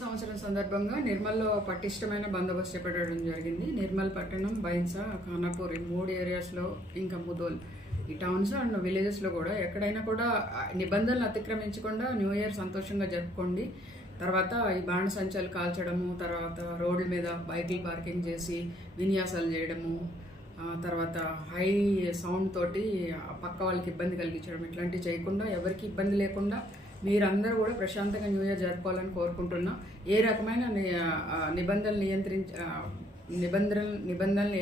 సంవత్సరం సందర్భంగా నిర్మల్లో పటిష్టమైన బందోబస్తు చేపట్టడం జరిగింది. నిర్మల్ పట్టణం, బైన్సా, ఖానాపూర్ ఈ 3 ఏరియాస్లో, ఇంకా ముదోల్ ఈ టౌన్స్ అండ్ విలేజెస్లో కూడా ఎక్కడైనా కూడా నిబంధనలు అతిక్రమించకుండా న్యూ ఇయర్ సంతోషంగా జరుపుకోండి. తర్వాత ఈ బాణ సంచాలు కాల్చడము, తర్వాత రోడ్ల మీద బైకులు పార్కింగ్ చేసి విన్యాసాలు చేయడము, తర్వాత హై సౌండ్ తోటి పక్క వాళ్ళకి ఇబ్బంది కలిగించడం, ఇట్లాంటివి చేయకుండా ఎవరికి ఇబ్బంది లేకుండా మీరందరూ కూడా ప్రశాంతంగా న్యూ ఇయర్ జరుపుకోవాలని కోరుకుంటున్నా. ఏ రకమైన నిబంధనలు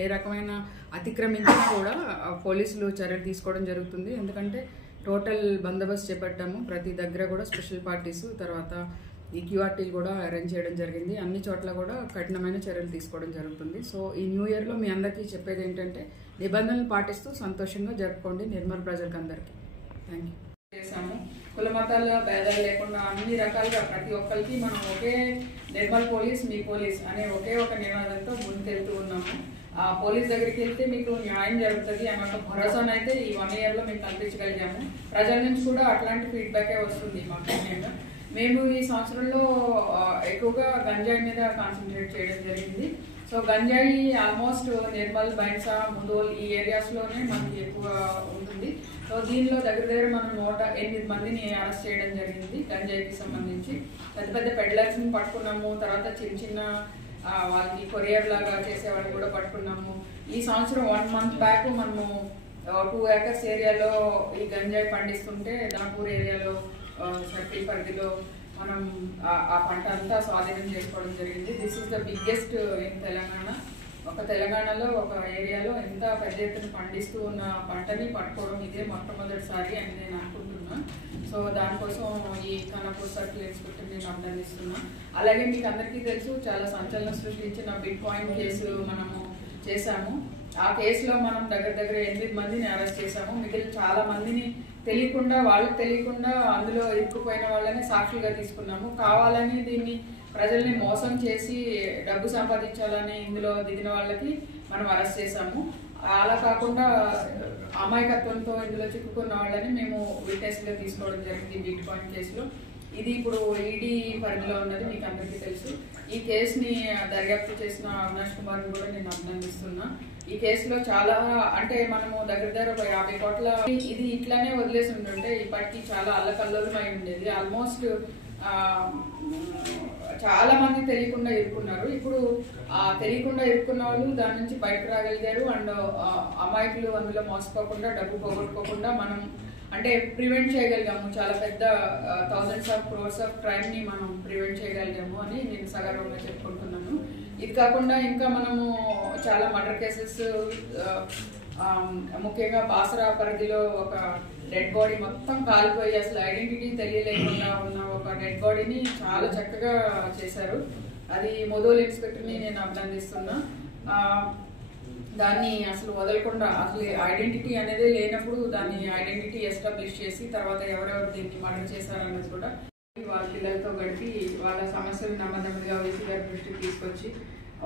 ఏ రకమైన అతిక్రమించినా కూడా పోలీసులు చర్యలు తీసుకోవడం జరుగుతుంది. ఎందుకంటే టోటల్ బందోబస్తు చేపట్టాము. ప్రతి దగ్గర కూడా స్పెషల్ పార్టీస్, తర్వాత ఈ క్యూఆర్టీలు కూడా అరేంజ్ చేయడం జరిగింది. అన్ని చోట్ల కూడా కఠినమైన చర్యలు తీసుకోవడం జరుగుతుంది. సో ఈ న్యూ ఇయర్లో మీ అందరికీ చెప్పేది ఏంటంటే నిబంధనలు పాటిస్తూ సంతోషంగా జరుపుకోండి నిర్మల్ ప్రజలకు అందరికీ. Thank you. చేశాము కుల మతాల భేదాలు లేకుండా అన్ని రకాలుగా ప్రతి ఒక్కరికి మనం ఒకే నిర్మల్ పోలీస్ మీ పోలీస్ అనే ఒకే ఒక నినాదంతో ముందుకెళ్తూ ఉన్నాము. ఆ పోలీస్ దగ్గరికి వెళ్తే మీకు న్యాయం జరుగుతుంది అన్న ఒక భరోసానైతే ఈ 1 ఇయర్లో మేము కల్పించగలిగాము. ప్రజల నుంచి కూడా అట్లాంటి ఫీడ్బ్యాకే వస్తుంది మాకు. మేము ఈ సంవత్సరంలో ఎక్కువగా గంజాయి మీద కాన్సన్ట్రేట్ చేయడం జరిగింది. సో గంజాయి ఆల్మోస్ట్ నిర్మల్, బైన్సా, ముదోల్ ఈ ఏరియాస్లోనే మనకి ఎక్కువ ఉంటుంది. సో దీనిలో దగ్గర మనం 108 మందిని అరెస్ట్ చేయడం జరిగింది గంజాయికి సంబంధించి. పెద్ద పెద్ద పెడ్లర్స్ని పట్టుకున్నాము. తర్వాత చిన్న వాళ్ళకి కొరియర్ లాగా చేసే వాళ్ళని కూడా పట్టుకున్నాము. ఈ సంవత్సరం 1 మంత్ బ్యాక్ మనము 2 ఏకర్స్ ఏరియాలో ఈ గంజాయి పండిస్తుంటే దాపూర్ ఏరియాలో సర్కిల్ పరిధిలో మనం ఆ పంట అంతా స్వాధీనం చేసుకోవడం జరిగింది. This is the biggest in Telangana. ఒక తెలంగాణలో ఒక ఏరియాలో ఎంత పెద్ద ఎత్తున పండిస్తూ ఉన్న పంటని పట్టుకోవడం ఇదే మొట్టమొదటిసారి అని నేను అనుకుంటున్నా. సో దానికోసం ఈ ఖానాపూర్ సర్కిల్ ఇన్స్పెక్టర్ నేను అభినందిస్తున్నా. అలాగే మీకు అందరికీ తెలుసు, చాలా సంచలనం సృష్టించిన బిట్ కాయిన్ కేసు మనము చేశాము. ఆ కేసులో మనం దగ్గర 8 మందిని అరెస్ట్ చేశాము. మిగిలిన చాలా మందిని వాళ్ళకి తెలియకుండా అందులో ఇరుక్కుపోయిన వాళ్ళని సాక్షులుగా తీసుకున్నాము. కావాలని దీన్ని ప్రజల్ని మోసం చేసి డబ్బు సంపాదించాలని ఇందులో దిగిన వాళ్ళకి మనం అరెస్ట్ చేశాము. అలా కాకుండా అమాయకత్వంతో ఇందులో చిక్కుకున్న వాళ్ళని మేము విట్నెస్గా తీసుకోవడం జరిగింది బిట్ కాయిన్ కేసులో. ఇది ఇప్పుడు ఈడీ పరిధిలో ఉన్నది, మీకు అందరికీ తెలుసు. ఈ కేసుని దర్యాప్తు చేసిన అవినాష్ కుమార్ని కూడా నేను అభినందిస్తున్నా. ఈ కేసులో చాలా అంటే మనము దగ్గర ఒక 50 కోట్ల ఇది ఇట్లానే వదిలేసి ఉంటుంటే ఇప్పటికీ చాలా అల్లకల్లోలమై ఉండేది. ఆల్మోస్ట్ చాలా మంది తెలియకుండా ఇరుక్కున్నారు. ఇప్పుడు తెలియకుండా ఇరుక్కున్న వాళ్ళు దాని నుంచి బయటకు రాగలిగారు. అండ్ అమాయకులు అందులో మోసపోకుండా డబ్బు పోగొట్టుకోకుండా మనం అంటే ప్రివెంట్ చేయగలిగాము. చాలా పెద్ద thousands of crores of crime ని మనం ప్రివెంట్ చేయగలిగాము అని నేను సగర్వంగా చెప్పుకుంటున్నాను. ఇది కాకుండా ఇంకా మనము చాలా మర్డర్ కేసెస్, ముఖ్యంగా బాసరా పరిధిలో ఒక డెడ్ బాడీ మొత్తం కాలిపోయి అసలు ఐడెంటిటీ తెలియలేకుండా ఉన్న ఒక డెడ్ బాడీని చాలా చక్కగా చేశారు. అది ముదోల్ ఇన్స్పెక్టర్ని నేను అభినందిస్తున్నా. దాన్ని అసలు వదలకుండా, అసలు ఐడెంటిటీ అనేది లేనప్పుడు దాన్ని ఐడెంటిటీ ఎస్టాబ్లిష్ చేసి తర్వాత ఎవరెవరు దీన్ని మర్డర్ చేశారన్నది కూడా వాళ్ళ పిల్లలతో గడిపి వాళ్ళ సమస్యలు నెమ్మదిగా వీసీ గారి దృష్టికి తీసుకొచ్చి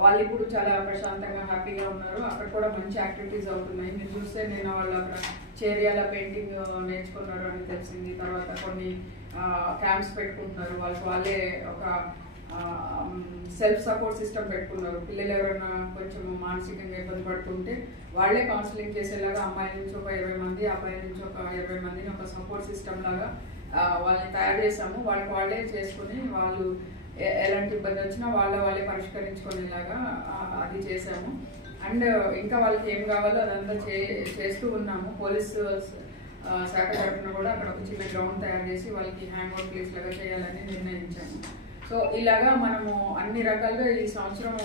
వాళ్ళు ఇప్పుడు చాలా ప్రశాంతంగా హ్యాపీగా ఉన్నారు. అక్కడ కూడా మంచి యాక్టివిటీస్ అవుతున్నాయి. మీరు చూస్తే నేను వాళ్ళు అక్కడ చేరియాల పెయింటింగ్ నేర్చుకున్నారు అని తెలిసింది. తర్వాత కొన్ని క్యాంప్స్ పెట్టుకుంటున్నారు. వాళ్ళే ఒక సెల్ఫ్ సపోర్ట్ సిస్టమ్ పెట్టుకున్నారు. పిల్లలు ఎవరైనా కొంచెం మానసికంగా ఇబ్బంది పడుతుంటే వాళ్లే కౌన్సిలింగ్ చేసేలాగా అమ్మాయిల నుంచి ఒక 20 మంది, అబ్బాయిల నుంచి ఒక 20 మందిని ఒక సపోర్ట్ సిస్టమ్ లాగా వాళ్ళని తయారు చేసాము. వాళ్ళే చేసుకుని వాళ్ళు ఎలాంటి ఇబ్బంది వచ్చినా వాళ్ళే పరిష్కరించుకునేలాగా అది చేసాము. అండ్ ఇంకా వాళ్ళకి ఏం కావాలో అదంతా చేస్తూ ఉన్నాము. పోలీసు శాఖ తరఫున కూడా అక్కడ ఒక చిన్న గ్రౌండ్ తయారు చేసి వాళ్ళకి హ్యాంగ్ అవుట్ ప్లేస్ లాగా చేయాలని నిర్ణయించాము. సో ఇలాగా మనము అన్ని రకాలుగా ఈ సంవత్సరం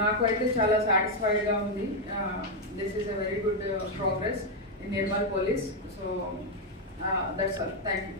నాకు అయితే చాలా సాటిస్ఫైడ్గా ఉంది. This is a very good progress in Nirmal police. So that's all. Thank you.